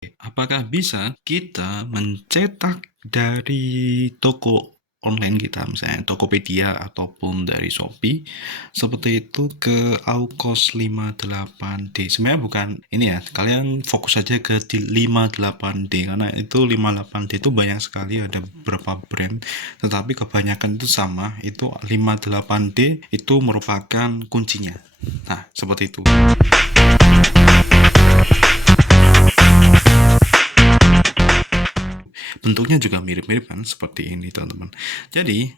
Apakah bisa kita mencetak dari toko online kita, misalnya Tokopedia ataupun dari Shopee, seperti itu ke AUKOS 58D? Sebenarnya bukan ini ya, kalian fokus saja ke 58D, karena itu 58D itu banyak sekali, ada beberapa brand, tetapi kebanyakan itu sama, itu 58D itu merupakan kuncinya. Nah, seperti itu. Bentuknya juga mirip-mirip kan seperti ini teman-teman. Jadi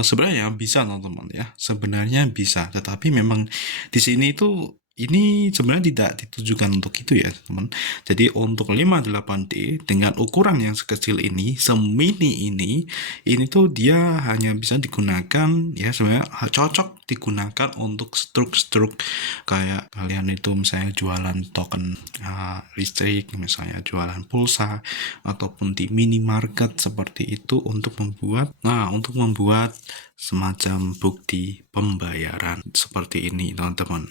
sebenarnya bisa teman-teman ya, sebenarnya bisa, tetapi memang di sini itu ini sebenarnya tidak ditujukan untuk itu ya teman. Jadi untuk 58D dengan ukuran yang sekecil ini, semini ini tuh dia hanya bisa digunakan ya, sebenarnya cocok digunakan untuk struk-struk kayak kalian itu misalnya jualan token listrik, misalnya jualan pulsa, ataupun di minimarket seperti itu untuk membuat semacam bukti pembayaran seperti ini teman-teman,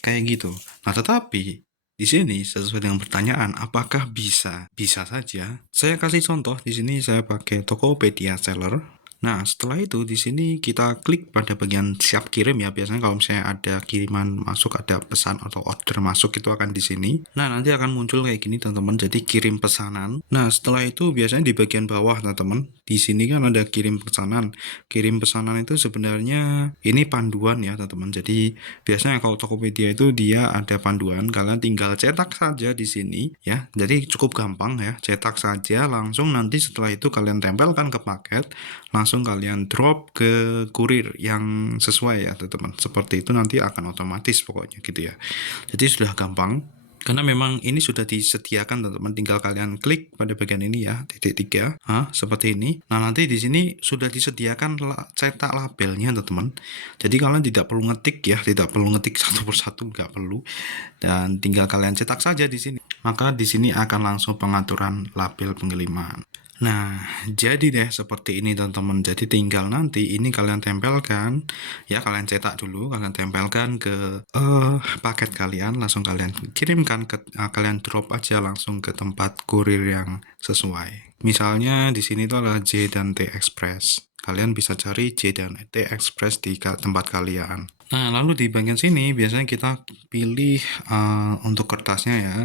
kayak gitu. Nah tetapi di sini sesuai dengan pertanyaan apakah bisa, bisa saja. Saya kasih contoh di sini, saya pakai Tokopedia Seller. Nah, setelah itu di sini kita klik pada bagian siap kirim ya. Biasanya kalau misalnya ada kiriman masuk, ada pesan atau order masuk, itu akan di sini. Nah, nanti akan muncul kayak gini teman-teman. Jadi kirim pesanan. Nah, setelah itu biasanya di bagian bawah teman-teman. Di sini kan ada kirim pesanan. Kirim pesanan itu sebenarnya ini panduan ya teman-teman. Jadi biasanya kalau Tokopedia itu dia ada panduan. Kalian tinggal cetak saja di sini ya. Jadi cukup gampang ya. Cetak saja langsung, nanti setelah itu kalian tempelkan ke paket, langsung kalian drop ke kurir yang sesuai ya teman-teman. Seperti itu nanti akan otomatis pokoknya gitu ya. Jadi sudah gampang karena memang ini sudah disediakan teman-teman, tinggal kalian klik pada bagian ini ya, titik 3, seperti ini. Nah nanti di sini sudah disediakan cetak labelnya teman-teman. Jadi kalian tidak perlu ngetik ya, tidak perlu ngetik satu persatu, nggak perlu, dan tinggal kalian cetak saja di sini. Maka di sini akan langsung pengaturan label pengiriman. Nah, jadi deh seperti ini teman-teman. Jadi tinggal nanti ini kalian tempelkan, ya kalian cetak dulu, kalian tempelkan ke paket kalian, langsung kalian kirimkan ke kalian drop aja langsung ke tempat kurir yang sesuai. Misalnya di sini tuh adalah J dan T Express. Kalian bisa cari J dan T Express di tempat kalian. Nah, lalu di bagian sini biasanya kita pilih untuk kertasnya ya.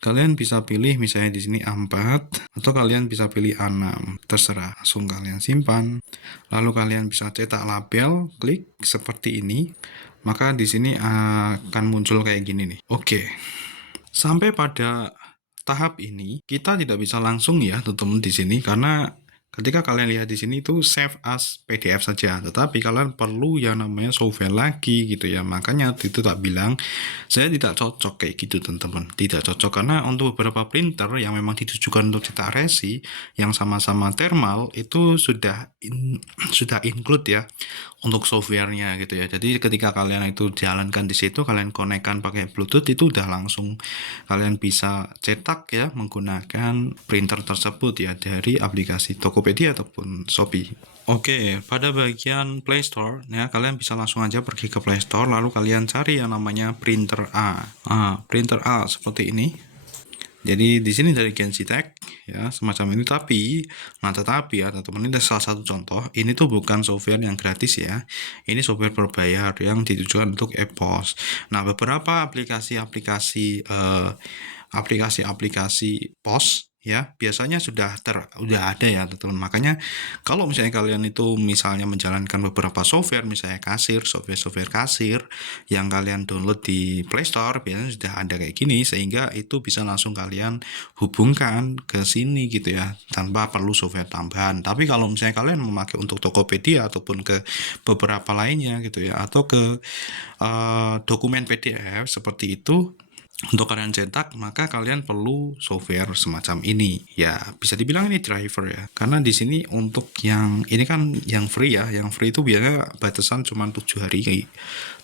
Kalian bisa pilih misalnya di sini A4 atau kalian bisa pilih A6, terserah. Langsung kalian simpan. Lalu kalian bisa cetak label, klik seperti ini. Maka di sini akan muncul kayak gini nih. Oke. Sampai pada tahap ini kita tidak bisa langsung ya teman-teman di sini, karena ketika kalian lihat di sini itu save as PDF saja, tetapi kalian perlu yang namanya software lagi gitu ya. Makanya itu tak bilang saya tidak cocok kayak gitu teman-teman, tidak cocok karena untuk beberapa printer yang memang ditujukan untuk cetak resi yang sama-sama thermal itu sudah include ya untuk softwarenya gitu ya. Jadi ketika kalian itu jalankan di situ, kalian konekkan pakai Bluetooth, itu udah langsung kalian bisa cetak ya menggunakan printer tersebut ya dari aplikasi Tokopedia ataupun Shopee. Oke, pada bagian Play Store ya kalian bisa langsung aja pergi ke Play Store, lalu kalian cari yang namanya printer A. Printer A seperti ini. Jadi di sini dari Gensitech ya semacam ini, tetapi ya teman-teman, ini salah satu contoh, ini tuh bukan software yang gratis ya, ini software berbayar yang ditujukan untuk e-pos. Nah beberapa aplikasi pos ya biasanya sudah ada ya teman-teman. Makanya kalau misalnya kalian itu misalnya menjalankan beberapa software, misalnya software kasir yang kalian download di Play Store, biasanya sudah ada kayak gini, sehingga itu bisa langsung kalian hubungkan ke sini gitu ya tanpa perlu software tambahan. Tapi kalau misalnya kalian memakai untuk Tokopedia ataupun ke beberapa lainnya gitu ya, atau ke dokumen PDF seperti itu untuk kalian cetak, maka kalian perlu software semacam ini ya. Bisa dibilang ini driver ya, karena di sini untuk yang ini kan yang free ya, yang free itu biasanya batasan cuma 7 hari,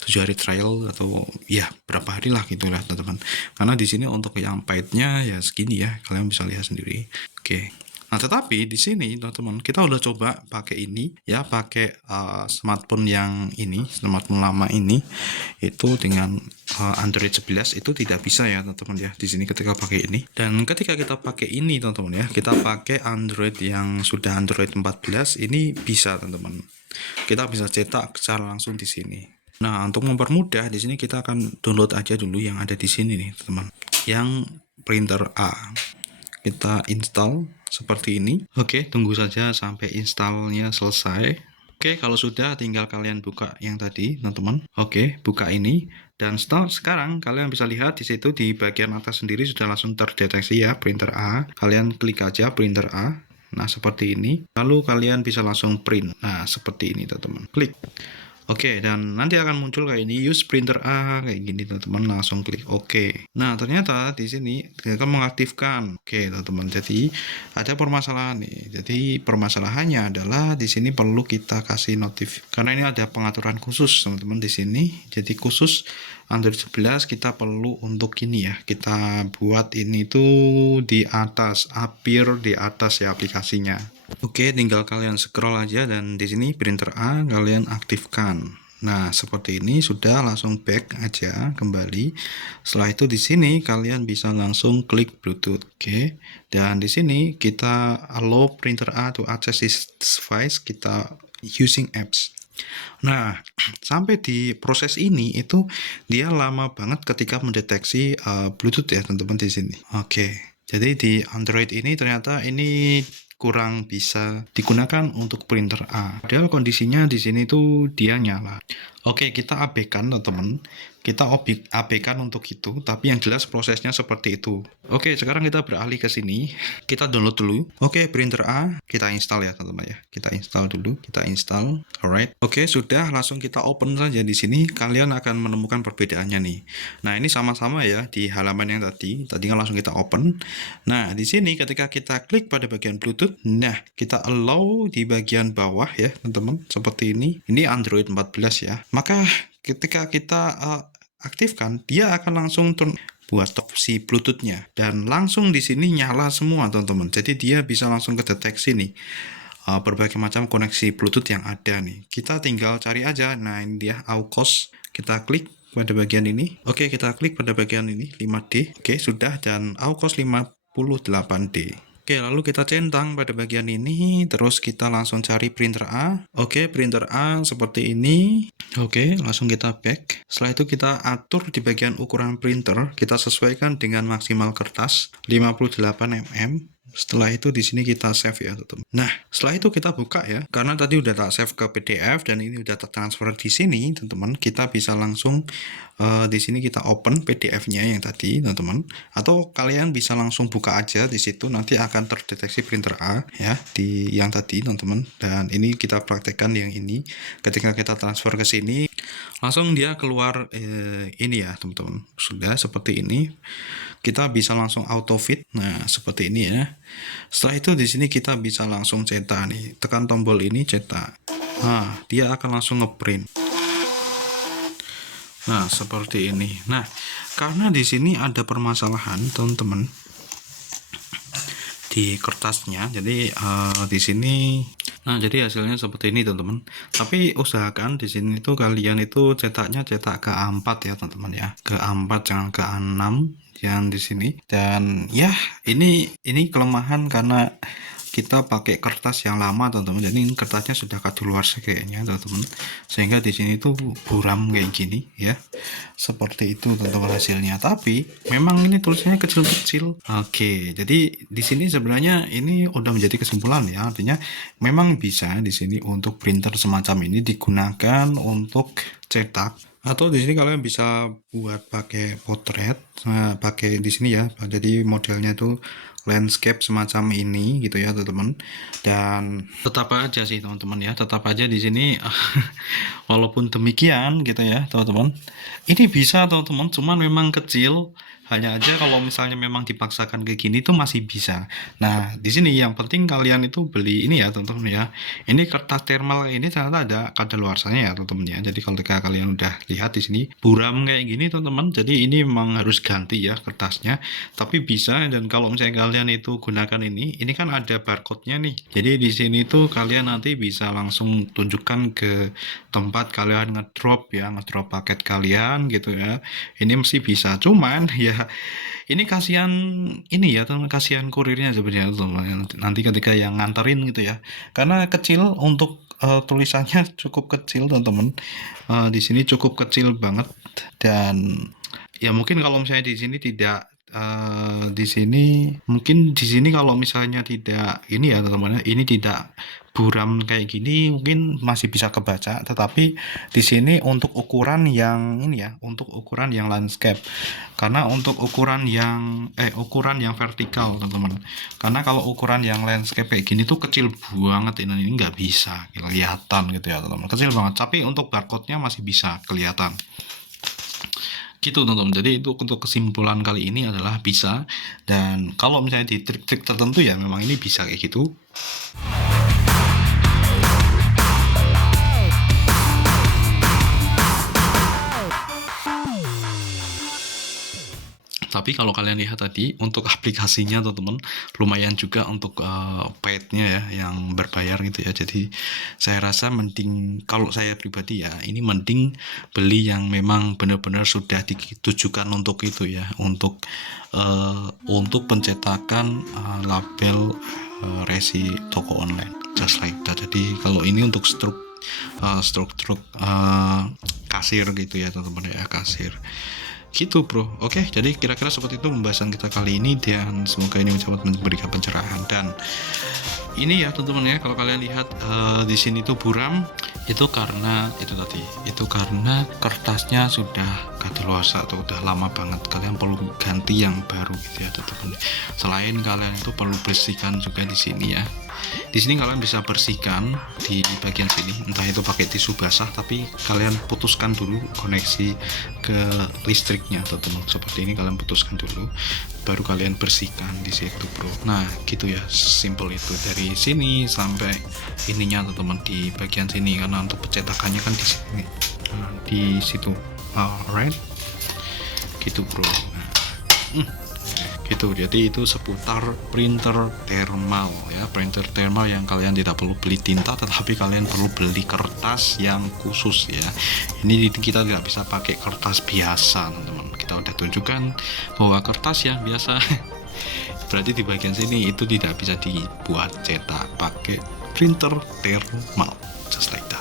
7 hari trial atau ya berapa hari lah gitulah teman-teman. Karena di sini untuk yang paidnya ya segini ya, kalian bisa lihat sendiri. Oke. Nah, tetapi di sini teman-teman, kita udah coba pakai ini ya, pakai smartphone yang ini, smartphone lama ini, itu dengan Android 11 itu tidak bisa ya teman-teman ya di sini ketika pakai ini. Dan ketika kita pakai ini teman-teman ya, kita pakai Android yang sudah Android 14 ini bisa teman-teman. Kita bisa cetak secara langsung di sini. Nah, untuk mempermudah di sini kita akan download aja dulu yang ada di sini nih teman-teman. Yang printer A. Kita install seperti ini. Oke, tunggu saja sampai installnya selesai. Oke, kalau sudah tinggal kalian buka yang tadi, teman-teman. Oke, buka ini. Dan sekarang kalian bisa lihat di situ di bagian atas sendiri sudah langsung terdeteksi ya printer A. Kalian klik aja printer A. Nah, seperti ini. Lalu kalian bisa langsung print. Nah, seperti ini, teman-teman. Klik. Oke, dan nanti akan muncul kayak ini, use printer A, kayak gini teman-teman, langsung klik OK. Nah, ternyata di sini kita mengaktifkan. Oke, teman-teman. Jadi ada permasalahan nih. Jadi permasalahannya adalah di sini perlu kita kasih notif. Karena ini ada pengaturan khusus, teman-teman di sini. Jadi khusus Android 11 kita perlu untuk ini ya. Kita buat ini tuh di atas, appear di atas ya aplikasinya. Oke, tinggal kalian scroll aja dan di sini printer A kalian aktifkan. Nah, seperti ini sudah langsung back aja kembali. Setelah itu di sini kalian bisa langsung klik Bluetooth. Oke. Dan di sini kita allow printer A to access this device, kita using apps. Nah, sampai di proses ini itu dia lama banget ketika mendeteksi Bluetooth ya, teman-teman di sini. Oke. Jadi di Android ini ternyata ini kurang bisa digunakan untuk printer A. Padahal kondisinya di sini tuh dia nyala. Oke, kita abaikan teman-teman. Kita abaikan untuk itu, tapi yang jelas prosesnya seperti itu. Oke, sekarang kita beralih ke sini. Kita download dulu. Oke, printer A kita install ya teman-teman ya. Kita install dulu, kita install. Alright. Oke, sudah langsung kita open saja di sini. Kalian akan menemukan perbedaannya nih. Nah, ini sama-sama ya di halaman yang tadi. Tadi kan langsung kita open. Nah, di sini ketika kita klik pada bagian Bluetooth, nah, kita allow di bagian bawah ya, teman-teman. Seperti ini. Ini Android 14 ya. Maka ketika kita aktifkan, dia akan langsung buat opsi Bluetooth-nya dan langsung di sini nyala semua teman-teman. Jadi dia bisa langsung kedeteksi nih berbagai macam koneksi Bluetooth yang ada nih. Kita tinggal cari aja. Nah, ini dia AUKOS. Kita klik pada bagian ini. Oke, kita klik pada bagian ini 5D. Oke, sudah, dan AUKOS 58D. Oke, lalu kita centang pada bagian ini, terus kita langsung cari printer A. Oke, printer A seperti ini. Oke, langsung kita back. Setelah itu kita atur di bagian ukuran printer, kita sesuaikan dengan maksimal kertas 58 mm. Setelah itu di sini kita save ya, teman. Nah, setelah itu kita buka ya. Karena tadi udah tak save ke PDF dan ini udah tertransfer di sini, teman-teman. Kita bisa langsung di sini kita open PDF-nya yang tadi, teman-teman. Atau kalian bisa langsung buka aja di situ, nanti akan terdeteksi printer A ya di yang tadi, teman-teman. Dan ini kita praktekkan yang ini. Ketika kita transfer ke sini, langsung dia keluar ini ya, teman-teman. Sudah seperti ini. Kita bisa langsung auto fit. Nah, seperti ini ya. Setelah itu di sini kita bisa langsung cetak nih. Tekan tombol ini cetak. Nah, dia akan langsung ngeprint. Nah, seperti ini. Nah, karena di sini ada permasalahan, teman-teman, di kertasnya. Jadi di sini, nah jadi hasilnya seperti ini, teman-teman. Tapi usahakan di sini tuh kalian itu cetaknya cetak ke A4 ya, teman-teman ya. Ke A4 jangan ke A6 yang di sini. Dan ya ini kelemahan karena kita pakai kertas yang lama, teman-teman. Jadi ini kertasnya sudah kadaluarsa kayaknya, teman-teman. Sehingga di sini tuh buram kayak gini ya. Seperti itu, teman-teman, hasilnya. Tapi memang ini tulisannya kecil-kecil. Oke, jadi di sini sebenarnya ini udah menjadi kesimpulan ya. Artinya memang bisa di sini untuk printer semacam ini digunakan untuk cetak. Atau di sini kalian bisa buat pakai potret. Nah, pakai di sini ya. Jadi modelnya tuh landscape semacam ini gitu ya, teman-teman. Dan tetap aja sih, teman-teman ya. Tetap aja di sini walaupun demikian gitu ya, teman-teman. Ini bisa, teman-teman, cuman memang kecil. Hanya aja kalau misalnya memang dipaksakan kayak gini tuh masih bisa. Nah, di sini yang penting kalian itu beli ini ya, teman-teman ya. Ini kertas thermal ini ternyata ada kadaluarsanya ya, teman-teman ya. Jadi kalau kalian udah lihat di sini buram kayak gini, teman-teman. Jadi ini memang harus ganti ya kertasnya. Tapi bisa, dan kalau misalnya kalian itu gunakan ini kan ada barcode-nya nih. Jadi di sini tuh kalian nanti bisa langsung tunjukkan ke tempat kalian ngedrop ya, ngedrop paket kalian gitu ya. Ini mesti bisa. Cuman ya ini kasihan ini ya teman, kasihan kurirnya sebenarnya teman. Nanti ketika yang nganterin gitu ya. Karena kecil untuk tulisannya cukup kecil teman-teman. Di sini cukup kecil banget dan ya mungkin kalau misalnya di sini tidak di sini mungkin di sini kalau misalnya tidak ini ya teman-teman, ini tidak buram kayak gini mungkin masih bisa kebaca, tetapi di sini untuk ukuran yang ini ya, untuk ukuran yang landscape. Karena untuk ukuran yang vertikal teman-teman. Karena kalau ukuran yang landscape kayak gini tuh kecil banget, ini nggak bisa kelihatan gitu ya teman-teman. Kecil banget, tapi untuk barcode-nya masih bisa kelihatan. Gitu teman-teman. Jadi itu untuk kesimpulan kali ini adalah bisa, dan kalau misalnya di trik-trik tertentu ya memang ini bisa kayak gitu. Tapi kalau kalian lihat tadi untuk aplikasinya teman-teman lumayan juga untuk paid-nya ya, yang berbayar gitu ya. Jadi saya rasa mending, kalau saya pribadi ya, ini mending beli yang memang benar-benar sudah ditujukan untuk itu ya, untuk pencetakan label resi toko online, just like that. Jadi kalau ini untuk struk kasir gitu ya teman-teman ya, kasir gitu bro. Oke, jadi kira-kira seperti itu pembahasan kita kali ini, dan semoga ini dapat memberikan pencerahan. Dan ini ya teman-teman ya, kalau kalian lihat di sini tuh buram, itu karena itu tadi, itu karena kertasnya sudah kadaluarsa atau udah lama banget. Kalian perlu ganti yang baru gitu ya teman-teman. Selain kalian itu perlu bersihkan juga di sini ya. Di sini kalian bisa bersihkan di bagian sini, entah itu pakai tisu basah, tapi kalian putuskan dulu koneksi ke listriknya teman-teman. Seperti ini kalian putuskan dulu, baru kalian bersihkan di situ bro. Nah gitu ya, simple itu dari sini sampai ininya teman-teman di bagian sini, karena untuk pencetakannya kan di sini, di situ. Alright, gitu bro. Gitu, jadi itu seputar printer thermal ya, printer thermal yang kalian tidak perlu beli tinta, tetapi kalian perlu beli kertas yang khusus ya. Ini kita tidak bisa pakai kertas biasa teman-teman, kita udah tunjukkan bahwa kertas yang biasa berarti di bagian sini itu tidak bisa dibuat cetak pakai printer thermal, just like that.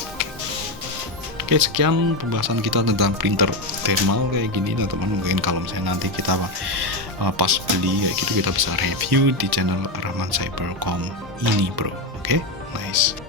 Oke, sekian pembahasan kita tentang printer thermal kayak gini teman-teman. Mungkin kalau misalnya nanti kita pas beli kayak gitu, kita bisa review di channel Rahman Cybercom ini bro. Oke, nice.